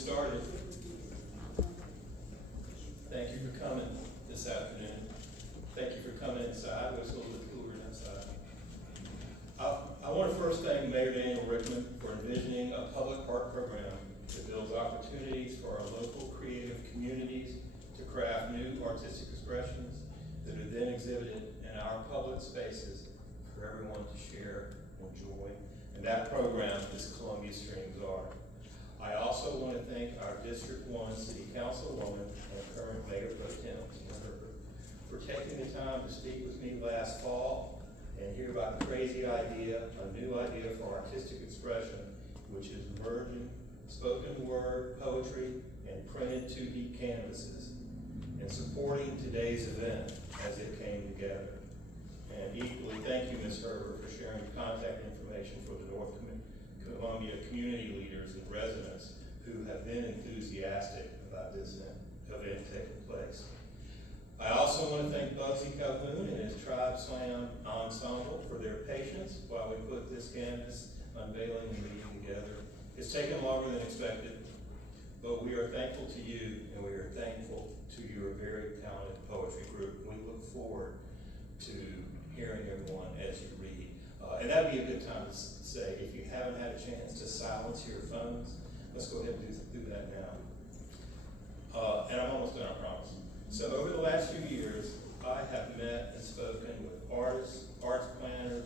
started. Thank you for coming this afternoon. Thank you for coming inside. It was a little bit cooler inside. I want to first thank Mayor Daniel Rickman for envisioning a public art program that builds opportunities for our local creative communities to craft new artistic expressions that are then exhibited in our public spaces for everyone to share and enjoy. And that program is Columbia Streams Art. I also want to thank our District 1 City Councilwoman and current Mayor Pro Tem Tina Herbert for taking the time to speak with me last fall and hear about the crazy idea, a new idea for artistic expression, which is merging spoken word, poetry, and printed 2D canvases, and supporting today's event as it came together. And equally, thank you, Ms. Herbert, for sharing contact information for the North Columbia community leaders and residents who have been enthusiastic about this event taking place. I also want to thank Bugsy Calhoun and his Tribe Slam ensemble for their patience while we put this canvas unveiling and meeting together. It's taken longer than expected, but we are thankful to you and we are thankful to your very talented poetry group. We look forward to hearing everyone as you read. And that'd be a good time to say, if you haven't had a chance to silence your phones, let's go ahead and do that now. And I'm almost done, I promise. So over the last few years, I have met and spoken with artists, arts planners,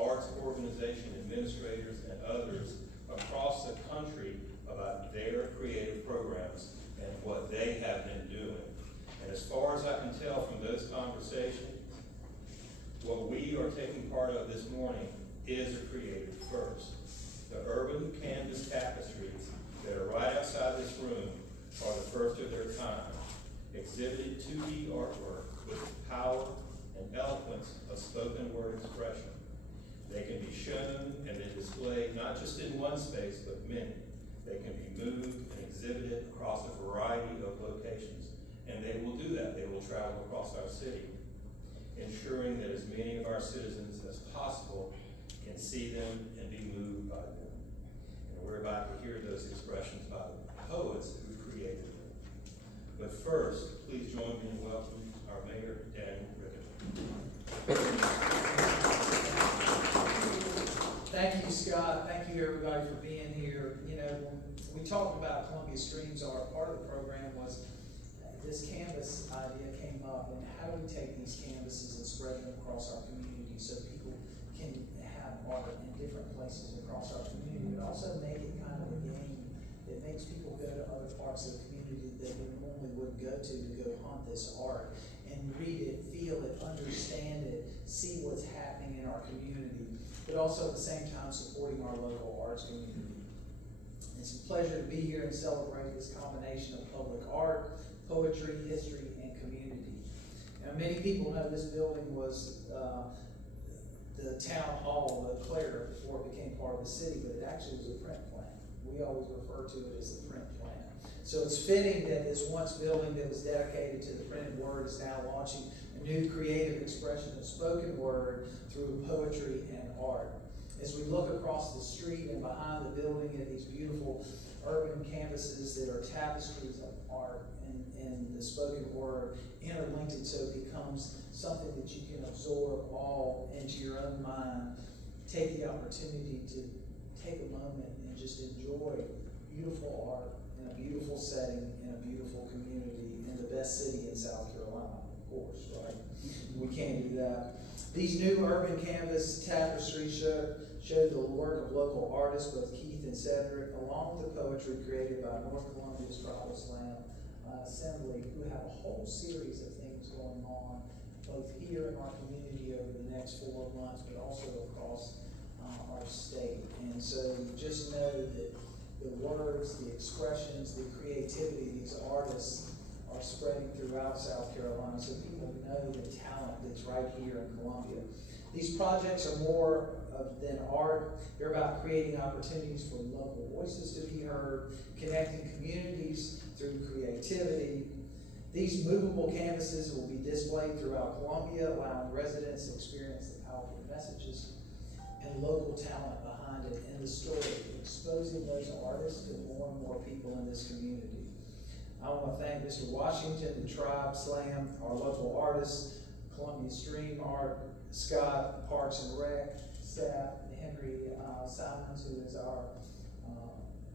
arts organization administrators, and others across the country about their creative programs and what they have been doing. And as far as I can tell from those conversations, what we are taking part of this morning is a creative first. The urban canvas tapestries that are right outside this room are the first of their kind, exhibited 2D artwork with the power and eloquence of spoken word expression. They can be shown and then displayed not just in one space, but many. They can be moved and exhibited across a variety of locations. And they will do that. They will travel across our city, ensuring that as many of our citizens as possible can see them and be moved by them. And we're about to hear those expressions by the poets who created them. But first, please join me in welcoming our Mayor, Daniel Rickman. Thank you, Scott. Thank you, everybody, for being here. You know, when we talked about Columbia Streams Art, part of the program was this canvas idea came up, and how do we take these canvases and spread them across our community so people can have art in different places across our community, but also make it kind of a game that makes people go to other parts of the community that they normally wouldn't go to go hunt this art and read it, feel it, understand it, see what's happening in our community, but also at the same time supporting our local arts community. It's a pleasure to be here and celebrate this combination of public art, poetry, history, and community. Now, many people know this building was the town hall of Eau Claire before it became part of the city, but it actually was a print plant. We always refer to it as the print plant. So it's fitting that this once building that was dedicated to the printed word is now launching a new creative expression of spoken word through poetry and art. As we look across the street and behind the building at these beautiful urban canvases that are tapestries of art and the spoken word interlinked, so it becomes something that you can absorb all into your own mind. Take the opportunity to take a moment and just enjoy beautiful art in a beautiful setting, in a beautiful community, in the best city in South Carolina, of course, right? We can't do that. These new urban canvas tapestries show the work of local artists, both Keith and Cedric, along with the poetry created by North Columbia's Tribe Slam Assembly, who have a whole series of things going on, both here in our community over the next 4 months, but also across our state. And so just know that the words, the expressions, the creativity of these artists are spreading throughout South Carolina, so people know the talent that's right here in Columbia. These projects are more than art. They're about creating opportunities for local voices to be heard, connecting communities through creativity. These movable canvases will be displayed throughout Columbia, allowing residents to experience the powerful messages and local talent behind it and the story, exposing those artists to more and more people in this community. I want to thank Mr. Washington, the Tribe Slam, our local artists, Columbia Stream Art, Scott, Parks and Rec staff, Henry Simons, who is our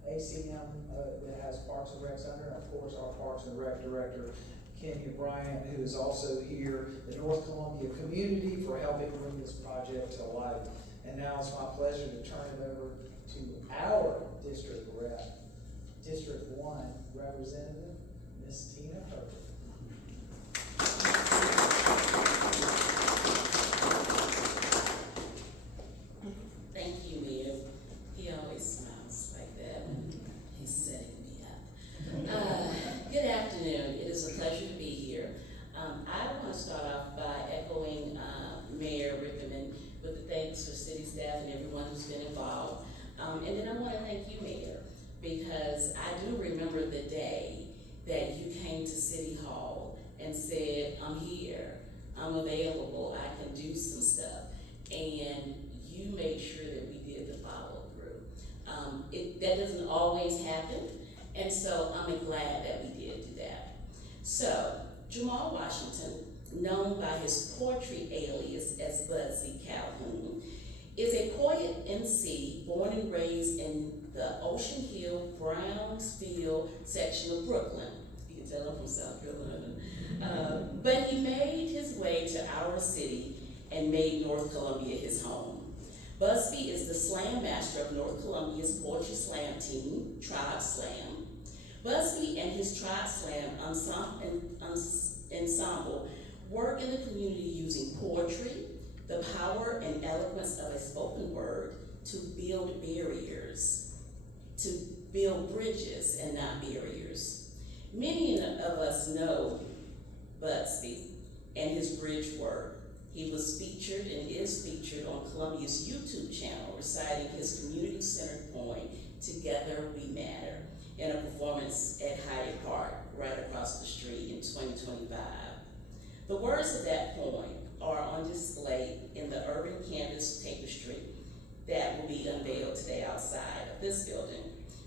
ACM that has Parks and Recs under, and of course our Parks and Rec Director, Kenya Bryant, who is also here, the North Columbia community for helping bring this project to life. And now it's my pleasure to turn it over to our district rep, District 1 Representative, Ms. Tina Herbert. Thank you, Mayor. He always smiles like that when he's setting me up. Good afternoon. It is a pleasure to be here. I want to start off by echoing Mayor Rickman with the thanks for city staff and everyone who's been involved. And then I want to thank you, Mayor, because I do remember the day that you came to City Hall and said, I'm here, I'm available, I can do some stuff. And you made sure that we did the follow through. That doesn't always happen, and so I'm glad that we did do that. So, Jamal Washington, known by his poetry alias as Budsy Calhoun, is a poet MC born and raised in the Ocean Hill, Brownsville section of Brooklyn. You can tell I'm from South Carolina. But he made his way to our city and made North Columbia his home. Busby is the slam master of North Columbia's poetry slam team, Tribe Slam. Busby and his Tribe Slam ensemble work in the community using poetry, the power and eloquence of a spoken word to build barriers, to build bridges and not barriers. Many of us know Busby and his bridge work. He was featured and is featured on Columbia's YouTube channel, reciting his community-centered poem, Together We Matter, in a performance at Hyde Park, right across the street in 2025. The words of that poem are on display in the urban canvas tapestry that will be unveiled today outside of this building.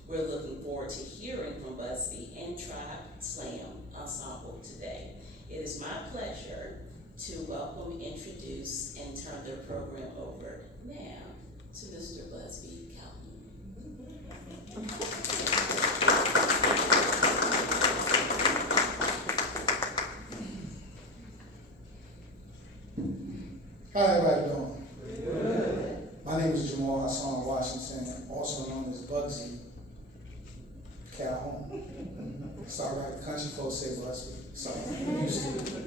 We're looking forward to hearing from Busby and Tribe Slam Ensemble today. It is my pleasure to welcome, introduce, and turn their program over now to Mr. Busby Calhoun. How everybody doing? Good. My name is Jamal Hassan Washington, also known as Bugsy Calhoun. It's all right, country folks say Busby, so I'm used to it.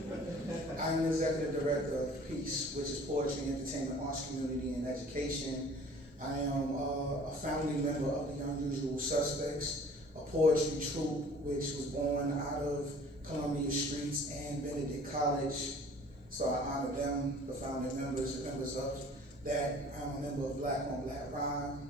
I am the Executive Director of PEACE, which is Poetry, Entertainment, Arts, Community, and Education. I am a founding member of the Unusual Suspects, a poetry troupe which was born out of Columbia Streets and Benedict College. So I honor them, the founding members, the members of that. I'm a member of Black on Black Rhyme.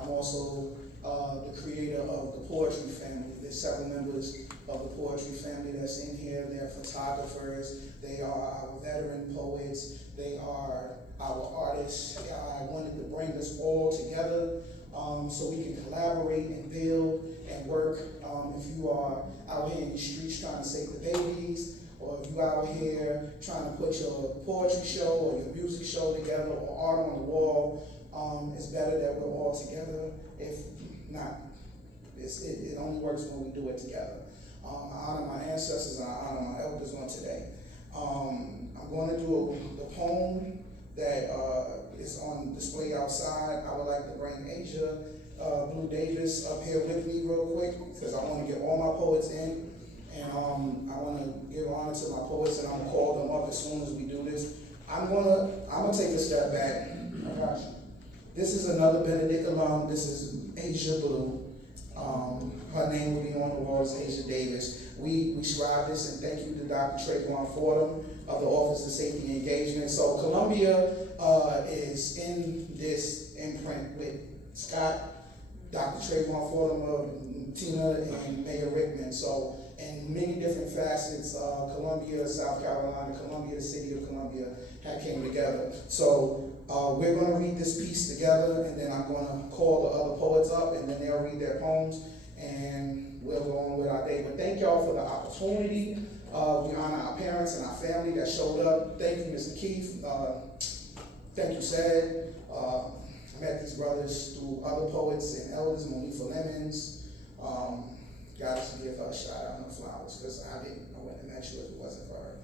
I'm also the creator of the Poetry Family. There's several members of the Poetry Family that's in here. They're photographers. They are our veteran poets. They are our artists. I wanted to bring us all together so we can collaborate and build and work. If you are out here in the streets trying to save the babies, or if you're out here trying to put your poetry show or your music show together or art on the wall, it's better that we're all together. If not, it only works when we do it together. I honor my ancestors and I honor my elders on today. I'm going to do the poem that is on display outside. I would like to bring Asia Blue Davis up here with me real quick because I want to get all my poets in. And I want to give honor to my poets, and I'm gonna call them up as soon as we do this. I'm gonna take a step back. I got you. This is another Benedict alum. This is Asia Blue. Her name will be on the wall as Asia Davis. We scribe this, and thank you to Dr. Trayvon Fordham of the Office of Safety and Engagement. So Columbia is in this imprint with Scott, Dr. Trayvon Fulham, Tina, and Mayor Rickman. So, and many different facets, Columbia, South Carolina, Columbia, the city of Columbia had came together. So we're gonna read this piece together, and then I'm gonna call the other poets up, and then they'll read their poems, and we'll go on with our day. But thank y'all for the opportunity. We honor our parents and our family that showed up. Thank you, Mr. Keith. Thank you, Sad. I met these brothers through other poets and elders, Monifa Lemons. Gotta give her a shout out and her flowers, because I wouldn't have met you if it wasn't for her.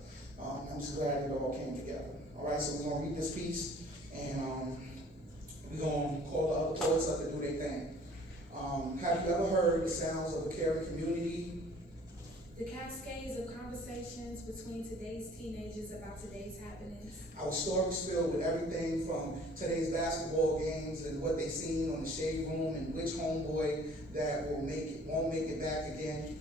I'm just glad it all came together. All right, so we're gonna read this piece, and we're gonna call the other poets up to do their thing. Have you ever heard the sounds of a caring community? The cascades of conversations between today's teenagers about today's happenings. Our stories filled with everything from today's basketball games and what they seen on the shade room and which homeboy that won't make it back again.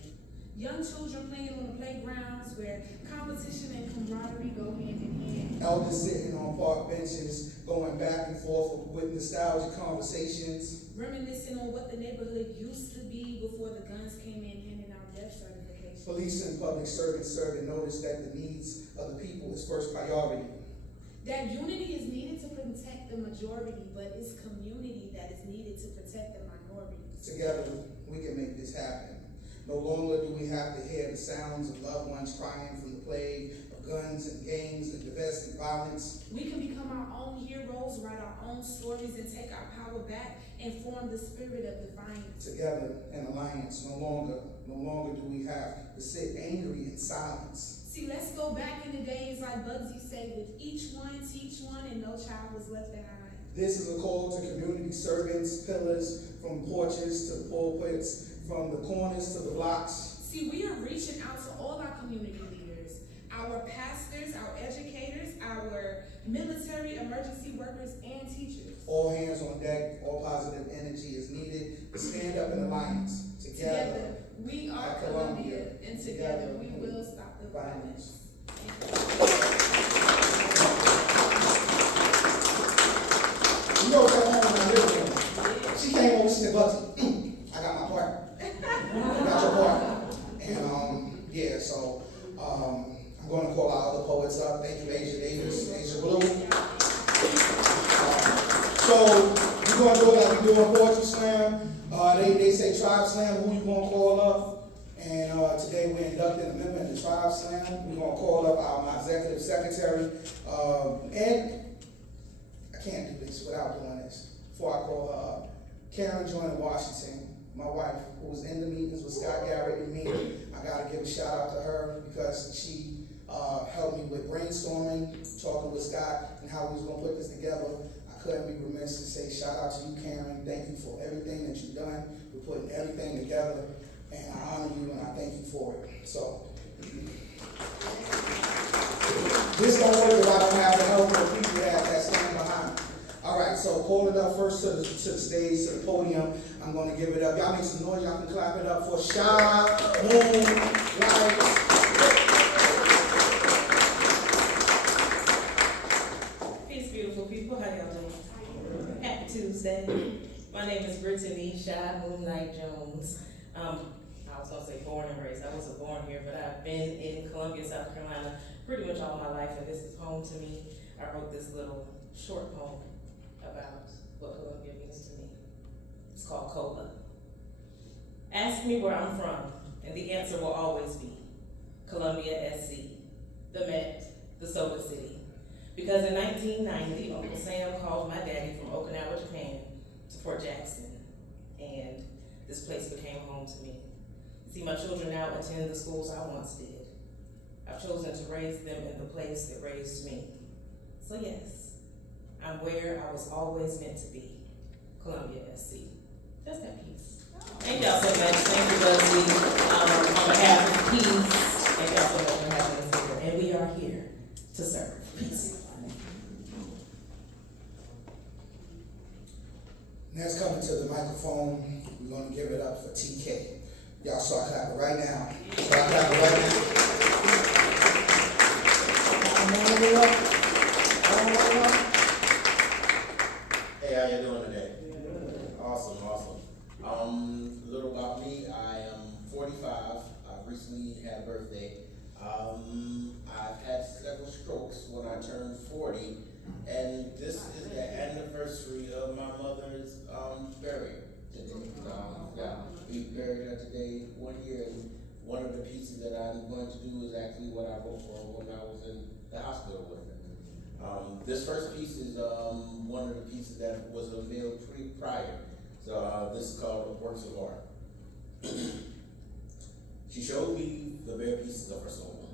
Young children playing on the playgrounds where competition and camaraderie go hand in hand. Elders sitting on park benches, going back and forth with nostalgic conversations. Reminiscing on what the neighborhood used to be before the guns came in handing out death certifications. Police and public servants serve and notice that the needs of the people is first priority. That unity is needed to protect the majority, but it's community that is needed to protect the minority. Together, we can make this happen. No longer do we have to hear the sounds of loved ones crying from the plague of guns and gangs and domestic violence. We can become our own heroes, write our own stories, and take our power back and form the spirit of defiance. Together in alliance, no longer do we have to sit angry in silence. See, let's go back in the days like Bugsy said, with each one, teach one, and no child was left behind. This is a call to community servants, pillars, from porches to pulpits, from the corners to the blocks. See, we are reaching out to all our community leaders, our pastors, our educators, our military, emergency workers, and teachers. All hands on deck, all positive energy is needed to stand up in alliance. Together, we are Columbia, and together we will stop the violence. You know what's going on in my living room? She came over, she said, Bugsy, I got my part. I got your part. And yeah, so I'm going to call our other poets up. Thank you, Asia Davis, Asia Blue. So we're going to do it like we do in Poetry Slam. They say Tribe Slam, who you going to call up? And today we're inducting a member in the Tribe Slam. We're going to call up my executive secretary. And I can't do this without doing this. Before I call her up, Karen Joyner Washington, my wife, who was in the meetings with Scott Garrett and me. I got to give a shout out to her because she helped me with brainstorming, talking with Scott and how we was going to put this together. I couldn't be remiss to say shout out to you, Karen. Thank you for everything that you've done. We're putting everything together, and I honor you and I thank you for it. So this don't work if I don't have the help of the people that stand behind me. All right, so call it up first to the stage, to the podium. I'm going to give it up. Y'all make some noise. Y'all can clap it up for Shy Moonlight. Peace, beautiful people. How y'all doing? Happy Tuesday. My name is Brittany Shy Moonlight Jones. I was going to say born and raised. I wasn't born here, but I've been in Columbia, South Carolina pretty much all my life, and this is home to me. I wrote this little short poem about what Columbia means to me. It's called Cola. Ask me where I'm from, and the answer will always be Columbia, SC, the Met, the Soda City. Because in 1990, Uncle Sam called my daddy from Okinawa, Japan to Fort Jackson, and this place became home to me. See, my children now attend the schools I once did. I've chosen to raise them in the place that raised me. So yes, I'm where I was always meant to be, Columbia, SC. Just that piece. Thank y'all so much. Thank you, Leslie. On behalf of Peace, thank y'all so much for having us here. And we are here to serve. Peace. Next, coming to the microphone, we're going to give it up for TK. Y'all start clapping right now. Start clapping right now. Hey, how you doing today? Awesome, awesome. A little about me, I am 45, I've recently had a birthday. I've had several strokes when I turned 40, and this is the anniversary of my mother's burial today. Yeah, we buried her today 1 year, and one of the pieces that I'm going to do is actually what I wrote for her when I was in the hospital with her. This first piece is one of the pieces that was unveiled prior. So this is called Works of Art. She showed me the bare pieces of her soul.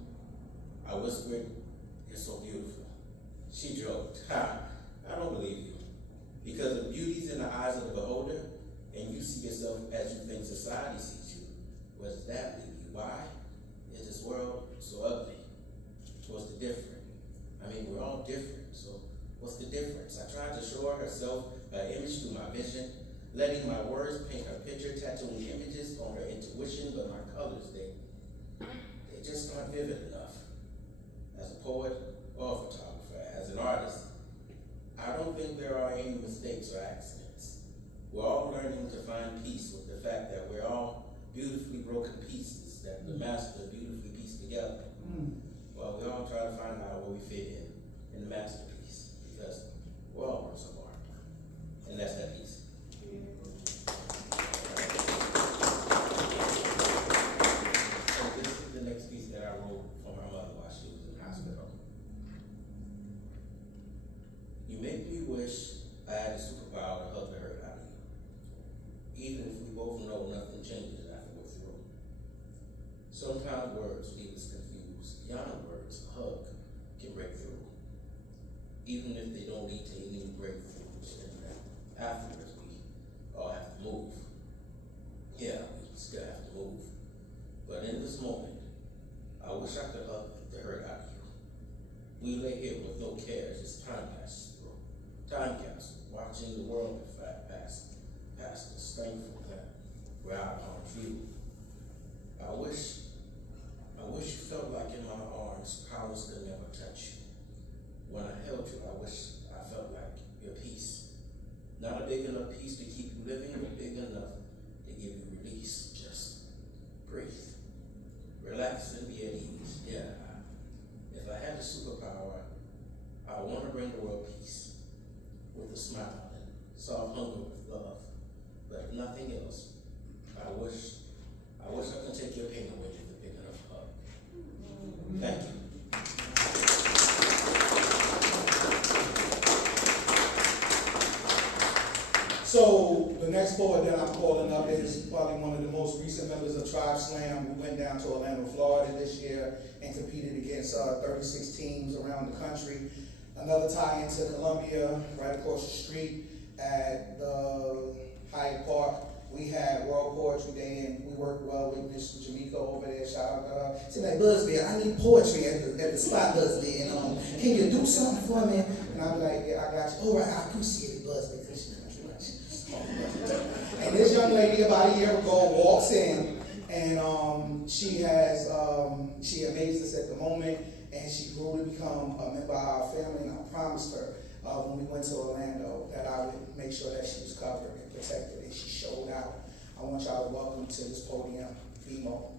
I whispered, "You're so beautiful." She joked, "Ha, I don't believe you. Because the beauty's in the eyes of the beholder, and you see yourself as you think society sees you. Where does that leave you? Why is this world so ugly? What's the difference? I mean, we're all different, so what's the difference?" I tried to show herself an image through my vision, letting my words paint her picture, tattooing images on her intuition, but my colors, they just aren't vivid enough. As a poet or a photographer, as an artist, I don't think there are any mistakes or accidents. We're all learning to find peace with the fact that we're all beautifully broken pieces that the master beautifully pieced together. Well, we all try to find out where we fit in the masterpiece, because we're all works of art. And that's that piece. And this is the next piece that I wrote for my mother while she was in hospital. You make me wish I had the superpower to hug the hurt out of you. Even if we both know nothing changes after we're through. Sometimes words leave us confused. Beyond words, a hug can break through. Even if they don't lead to any breakthroughs, and afterwards we all have to move. Yeah, we still have to move. But in this moment, I wish I could hug the hurt out of you. We lay here with no cares, just time passes through. Time capsule, watching the world pass us, thankful that we're out of harm's view. I wish you felt like in my arms, powers could never touch you. When I held you, I wish I felt like your peace. Not a big enough peace to keep you living, but big enough to give you release. Just breathe. Relax and be at ease. Yeah, if I had the superpower, I want to bring the world peace with a smile and solve hunger with love. But if nothing else, I wish I could take your pain away with a big enough hug. Thank you. So the next poet that I'm calling up is probably one of the most recent members of Tribe Slam. We went down to Orlando, Florida this year and competed against 36 teams around the country. Another tie into Columbia, right across the street at the Hyde Park. We had World Poetry Day, and we worked well with Miss Jamaica over there. Shout out to her. She's like, "Busby, I need poetry at the spot, Busby, and can you do something for me?" And I'm like, "Yeah, I got you." "All right, I appreciate it, Busby." And this young lady about a year ago walks in, and she amazed us at the moment, and she grew to become a member of our family. And I promised her when we went to Orlando that I would make sure that she was covered and protected, and she showed out. I want y'all to welcome to this podium, BMO.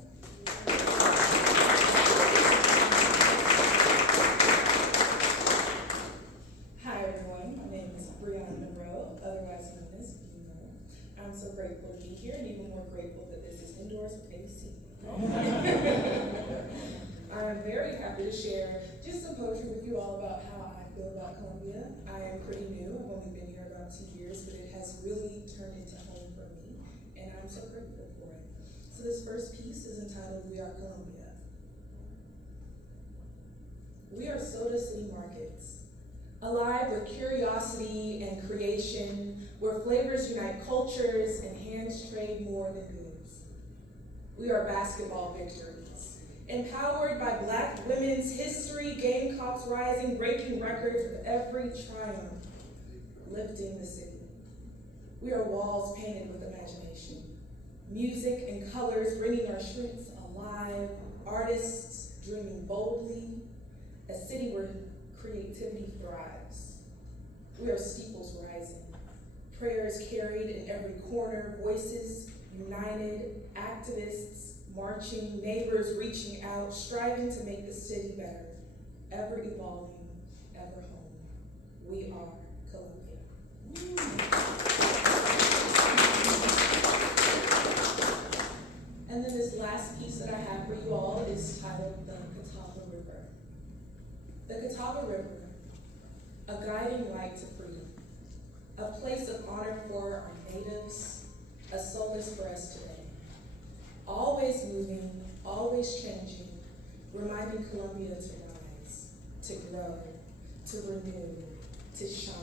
Hi everyone, my name is Brianna Monroe, otherwise known as BMO. I'm so grateful to be here, and even more grateful that this is indoors with AC. I'm very happy to share just some poetry with you all about how I feel about Columbia. I am pretty new, I've only been here about 2 years, but it has really turned into home for me, and I'm so grateful for it. So this first piece is entitled We Are Columbia. We are Soda City Markets, alive with curiosity and creation, where flavors unite cultures and hands trade more than goods. We are basketball victories, empowered by Black women's history, Gamecocks rising, breaking records with every triumph, lifting the city. We are walls painted with imagination, music and colors bringing our streets alive, artists dreaming boldly, a city where creativity thrives. We are steeples rising, Prayers carried in every corner, voices united, activists marching, neighbors reaching out, striving to make the city better, ever evolving, ever home. We are Columbia. And then this last piece that I have for you all is titled The Catawba River. The Catawba River, a guiding light to freedom, a place of honor for our natives, a solace for us today. Always moving, always changing, reminding Columbia to rise, to grow, to renew, to shine.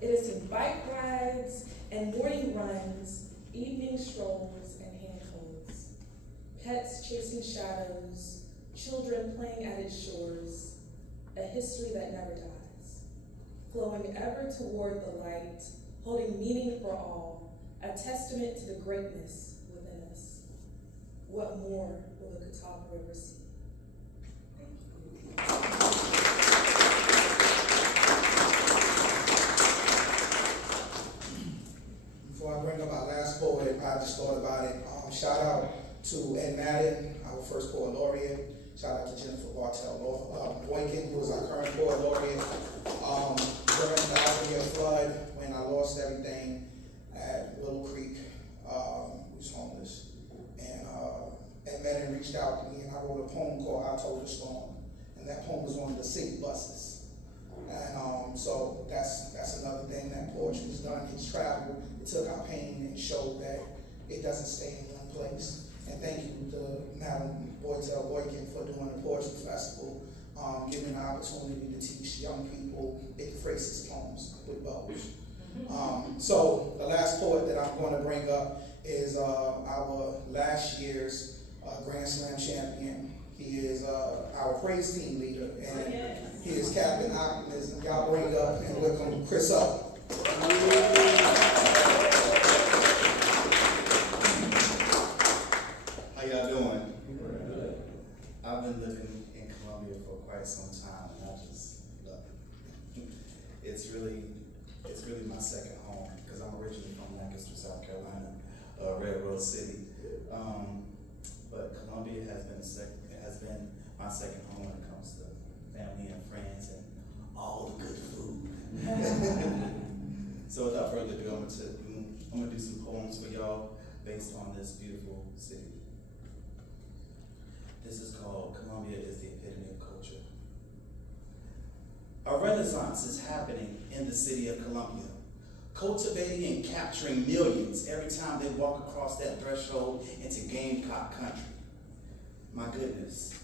It is in bike rides and morning runs, evening strolls and handholds, pets chasing shadows, children playing at its shores, a history that never dies, flowing ever toward the light, holding meaning for all, a testament to the greatness within us. What more will the Catawba River see? Before I bring up our last poet, I just thought about it. Shout out to Ed Madden, our first poet laureate. Shout out to Jennifer Bartell Boykin, who is our current poet laureate. During the 1,000-year flood, when I lost everything at Little Creek, was homeless. And Ed Madden reached out to me, and I wrote a poem called I Told the Storm. And that poem was on the city buses. And so that's another thing that poetry has done. It's traveled, it took our pain and showed that it doesn't stay in one place. And thank you to Madam Boykin for doing the Poetry Festival, giving the opportunity to teach young people Phrases poems with bows. So the last poet that I'm going to bring up is our last year's Grand Slam champion. He is our praise team leader, and he is Captain Optimism. Y'all bring up and welcome Chris up. How y'all doing? I've been living in Columbia for quite some time, and I just love it. It's really my second home, because I'm originally from Lancaster, South Carolina, Railroad City. But Columbia has been my second home when it comes to family and friends and all the good food. So without further ado, I'm gonna do some poems for y'all based on this beautiful city. This is called Columbia is the Epitome of Culture. A renaissance is happening in the city of Columbia, cultivating and capturing millions every time they walk across that threshold into Gamecock country. My goodness,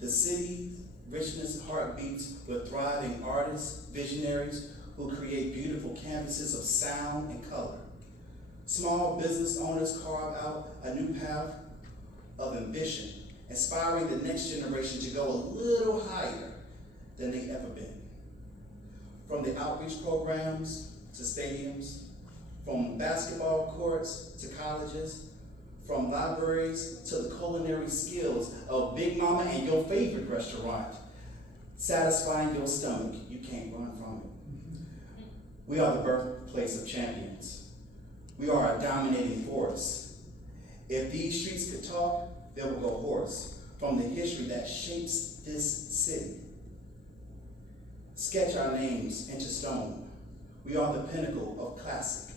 the city richness heartbeats with thriving artists, visionaries who create beautiful canvases of sound and color. Small business owners carve out a new path of ambition, inspiring the next generation to go a little higher than they've ever been. From the outreach programs to stadiums, from basketball courts to colleges, from libraries to the culinary skills of Big Mama and your favorite restaurant, satisfying your stomach, you can't run from it. We are the birthplace of champions. We are a dominating force. If these streets could talk, they will go hoarse from the history that shapes this city. Sketch our names into stone. We are the pinnacle of classic.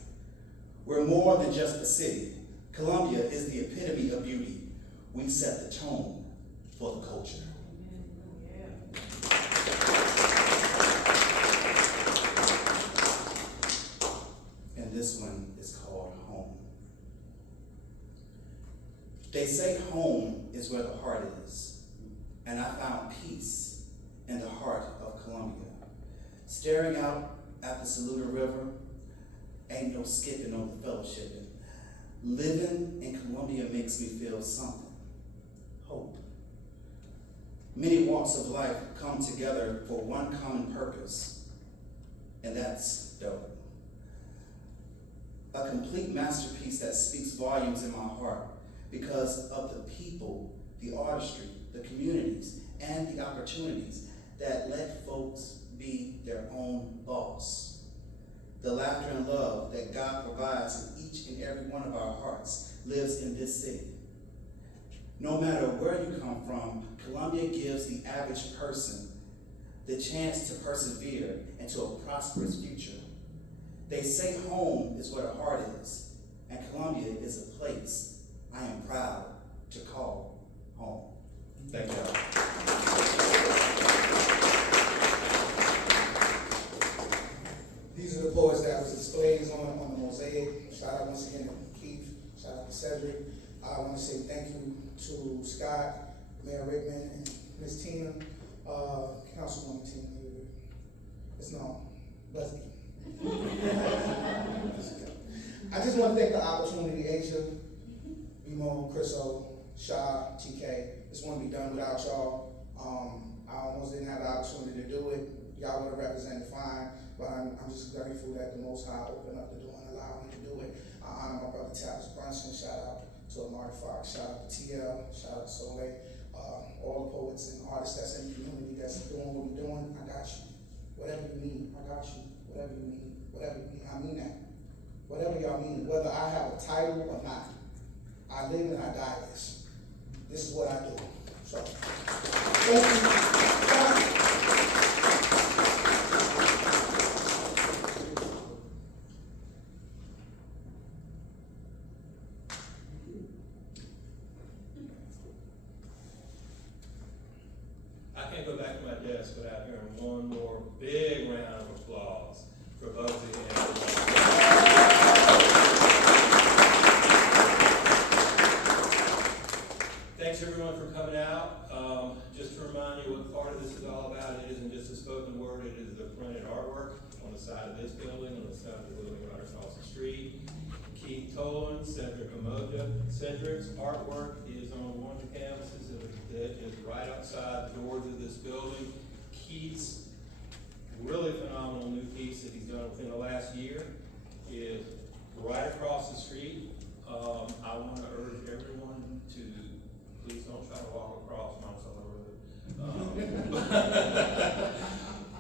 We're more than just a city. Columbia is the epitome of beauty. We set the tone for the culture. And this one is called Home. They say home is where the heart is, and I found peace in the heart of Columbia. Staring out at the Saluda River, ain't no skipping on the fellowshipping. Living in Columbia makes me feel something, hope. Many walks of life come together for one common purpose, and that's dope. A complete masterpiece that speaks volumes in my heart because of the people, the artistry, the communities, and the opportunities that let folks be their own boss. The laughter and love that God provides in each and every one of our hearts lives in this city. No matter where you come from, Columbia gives the average person the chance to persevere into a prosperous future. They say home is where the heart is, and Columbia is a place I am proud to call home. Thank you. These are the poets that was displayed on the mosaic. Shout out once again to Keith, shout out to Cedric. I want to say thank you to Scott, Mayor Rickman, and Ms. Tina, Councilwoman Tina. It's no, Leslie. I just want to thank the opportunity, Asia, Bimo, Chriso, Shaw, TK. This wouldn't be done without y'all. I almost didn't have the opportunity to do it. Y'all would have represented fine, but I'm just grateful that the Most High opened up the door and allowed me to do it. I honor my brother Tavis Brunson. Shout out to Amari Fox. Shout out to TL. Shout out to Soleil. All the poets and artists that's in the community that's doing what we're doing. I got you. Whatever you need, I got you. Whatever you need, whatever you need. I mean that. Whatever y'all need, whether I have a title or not, I live and I die this. This is what I do. So, thank you. I can't go back to my desk without hearing one more big round of applause for Bugsy and Thanks everyone for coming out. Just to remind you what part of this is all about, it isn't just a spoken word, it is the printed artwork on the side of this building, on the side of the building right across the street. Keith Tolan, Cedric Amoja. Cedric's artwork is on one of the canvases that is right outside the doors of this building. Keith's really phenomenal new piece that he's done within the last year is right across the street. I want to urge everyone to please don't try to walk across Monticello Road.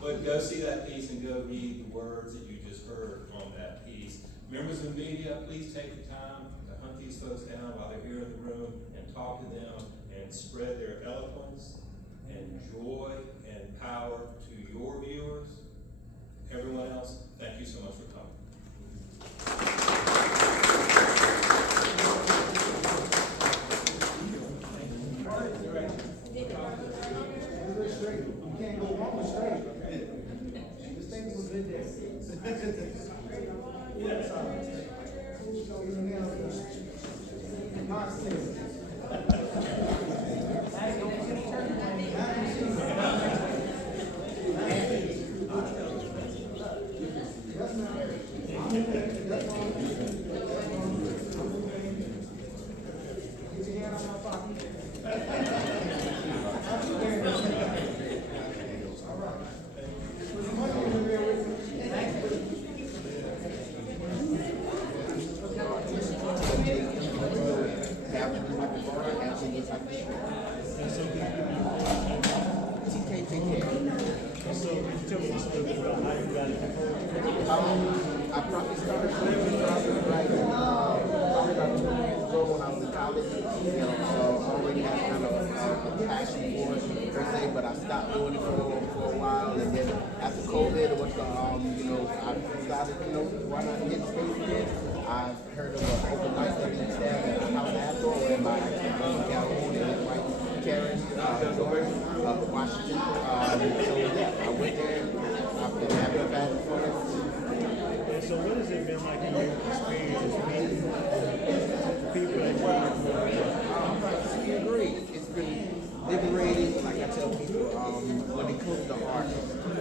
But go see that piece and go read the words that you just heard on that piece. Members of the media, please take the time to hunt these folks down while they're here in the room and talk to them and spread their eloquence and joy and power to your viewers. Everyone else, thank you so much for coming. You can't go wrong with straight. This thing was in there. Yeah, sorry. Even now, I probably started playing like probably about 2 years ago when I was in college. So I already had kind of a passion for it per se, but I stopped doing it for a while. And then after COVID, I decided, why not get space again? I heard of an open mic that we used to have at House Afro, and my Calhoun and his wife Karen George of Washington. So yeah, I went there. I've been having a passion for it. So what has it been like in your experience meeting people that work with I agree. It's been liberating. Like I tell people, when it comes to art,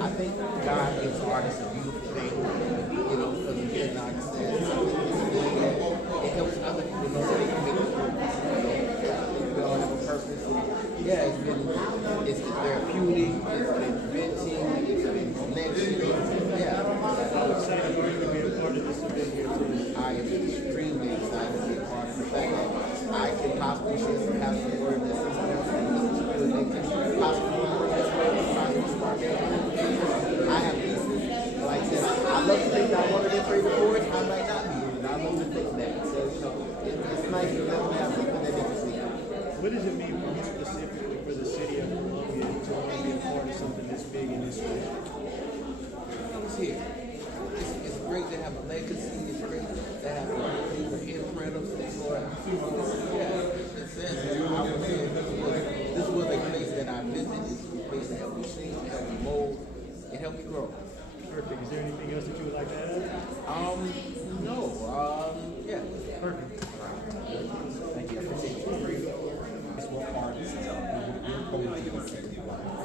I think God gives artists a beautiful thing, because you get to understand. It helps other people know that they can make it work. We all have a purpose. Yeah, it's therapeutic, it's been venting, it's been connection. Yeah. How excited are you to be a part of this event here today? I am extremely excited to be a part of the fact that I can possibly share some have some word that someone else can listen to and they can possibly work as well as possible. I have pieces like this. I I'm one of their favorite boards, I might not be, and I love to fix that. So, it's nice to let them have something that they can see. What does it mean for you specifically for the city of Columbia to want to be a part of something this big and this special? I was here. It's great to have a legacy. It's great to have a imprint of some sort. Yeah, it's sense. I was here. This was a place that I visited. This was a place that helped me see, helped me mold, it helped me grow. Perfect. Is there anything else that you would like to add? No. Yeah. Perfect. Thank you. I appreciate it.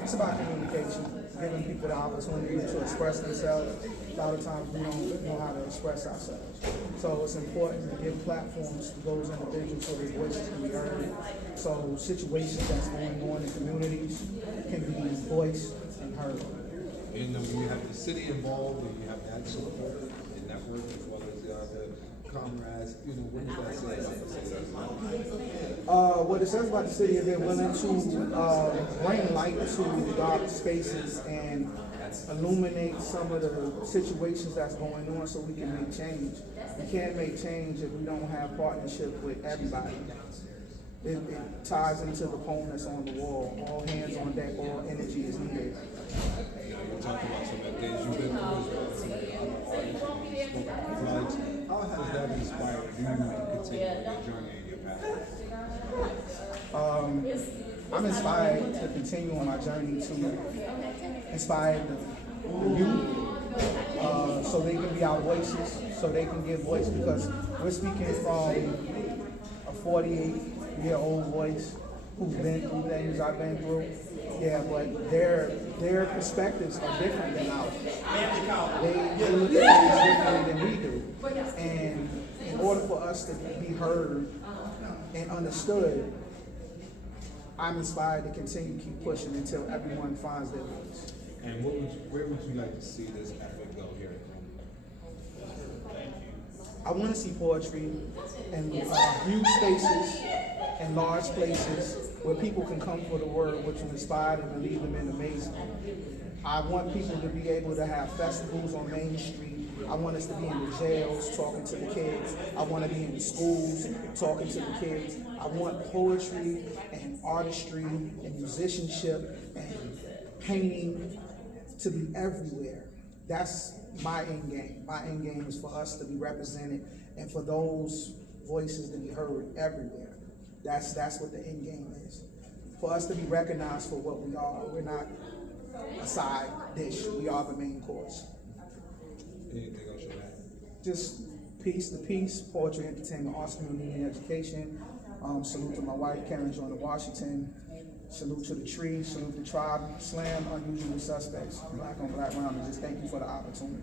It's about communication, giving people the opportunity to express themselves. A lot of times we don't know how to express ourselves. So it's important to give platforms to those individuals so their voices can be heard. So situations that's going on in communities can be voiced and heard. And when you have the city involved and you have that support and network as well as the comrades, what does that say about the city? What it says about the city is they're willing to bring light to dark spaces and illuminate some of the situations that's going on so we can make change. We can't make change if we don't have partnership with everybody. It ties into the poem that's on the wall. All hands on deck, all energy is needed. You're talking about some of the things you've been through as well as some of the other artists and floods. How has that inspired you to continue your journey and your path? I'm inspired to continue on my journey to inspire the youth so they can be our voices, so they can give voice, because we're speaking from a 48-year-old voice who's been through things I've been through. Yeah, but their perspectives are different than ours. They look at things differently than we do. And in order for us to be heard and understood, I'm inspired to continue to keep pushing until everyone finds their voice. And where would you like to see this effort go here at Columbia? I want to see poetry in huge spaces and large places where people can come for the word, which will inspire them and leave them in amazement. I want people to be able to have festivals on Main Street. I want us to be in the jails talking to the kids. I want to be in the schools talking to the kids. I want poetry and artistry and musicianship and painting to be everywhere. That's my end game. My end game is for us to be represented and for those voices to be heard everywhere. That's what the end game is. For us to be recognized for what we are. We're not a side dish. We are the main course. Anything else you add? Just peace to peace, poetry, entertainment, arts, community, and education. Salute to my wife, Karen Joyner Washington. Salute to the tree, salute the tribe, slam unusual suspects, black on black round, and just thank you for the opportunity.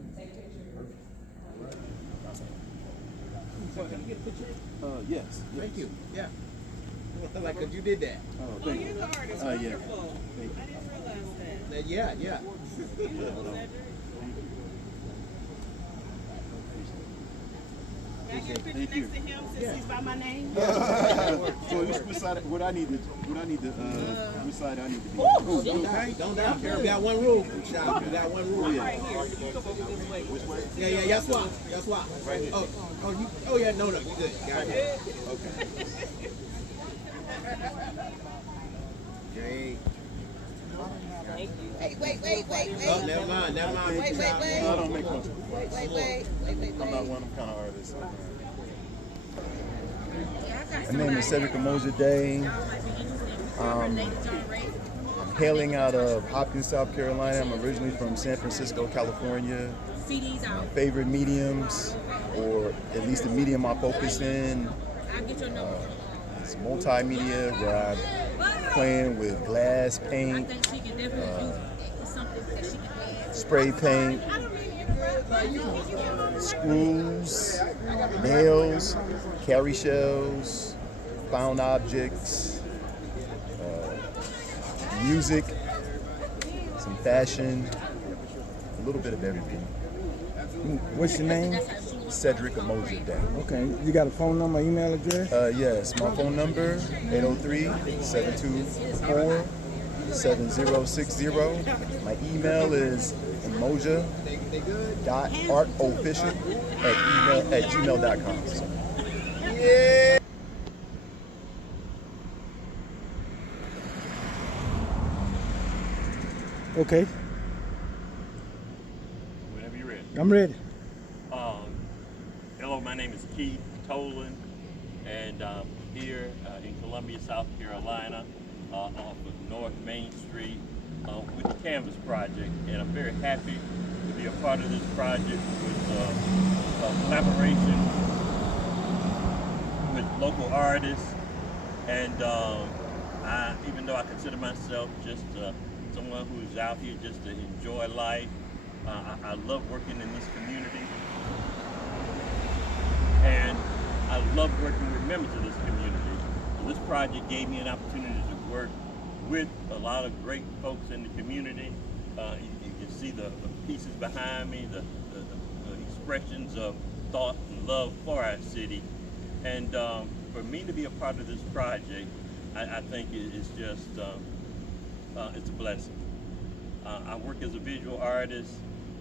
Can I get a picture? Yes. Thank you. Yeah. Like, cause you did that. Oh, thank you. Your card is Yeah. wonderful. I didn't realize that. Yeah. Beautiful, Cedric. Can I get a picture next to him since he's by my name? So which side? What I need to? Which side I need to be? Don't doubt. We got one rule. We got one rule. Right here. You can focus this way. Which way? Yeah. Y'all swap. Right here. Oh yeah. No. You good. Got it. Okay. Great. Thank you. Wait. Oh, never mind. Wait. I don't make much. Wait. I'm not one of them kind of artists. My name is Cedric Emoja Day. I'm hailing out of Hopkins, South Carolina. I'm originally from San Francisco, California. My favorite mediums, or at least the medium I focus in, is multimedia, where I'm playing with glass paint, spray paint, screws, nails, carry shells, found objects, music, some fashion, a little bit of everything. What's your name? Cedric Emoja Day. Okay. You got a phone number, email address? Yes, my phone number, 803-724-7060. My email is Kamoja.artofficial@gmail.com. So, Okay, Whenever you're ready. I'm ready. Hello, my name is Keith Tolan, and I'm here in Columbia, South Carolina, off of North Main Street with the Canvas Project, and I'm very happy to be a part of this project with collaboration with local artists, and even though I consider myself just someone who's out here just to enjoy life, I love working in this community, and I love working with members of this community. So this project gave me an opportunity to work with a lot of great folks in the community. You can see the pieces behind me, the expressions of thought and love for our city. And for me to be a part of this project, I think it's just, it's a blessing. I work as a visual artist,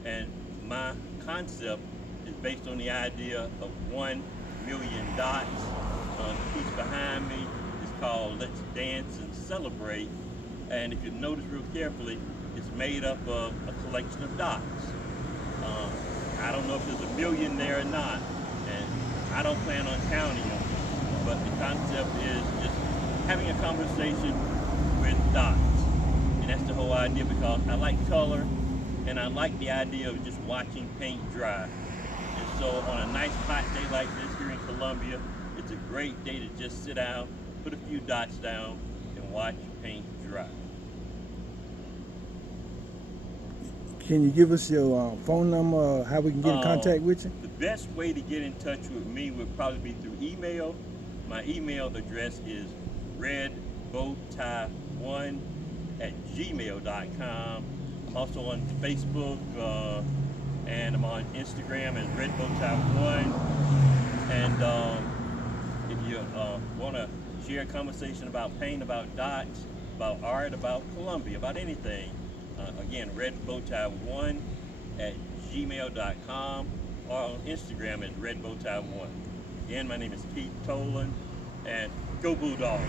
and my concept is based on the idea of 1 million dots. The piece behind me is called Let's Dance and Celebrate, and if you notice real carefully, it's made up of a collection of dots. I don't know if there's 1 million there or not, and I don't plan on counting them, but the concept is just having a conversation with dots. And that's the whole idea, because I like color, and I like the idea of just watching paint dry. And so on a nice hot day like this here in Columbia, it's a great day to just sit down, put a few dots down, and watch paint dry. Can you give us your phone number, how we can get in contact with you? The best way to get in touch with me would probably be through email. My email address is redbowtie1@gmail.com. I'm also on Facebook, and I'm on Instagram as redbowtie1. And if you want to share a conversation about paint, about dots, about art, about Columbia, about anything, again, redbowtie1@gmail.com, or on Instagram at redbowtie1. Again, my name is Keith Tolan, and go Bulldogs.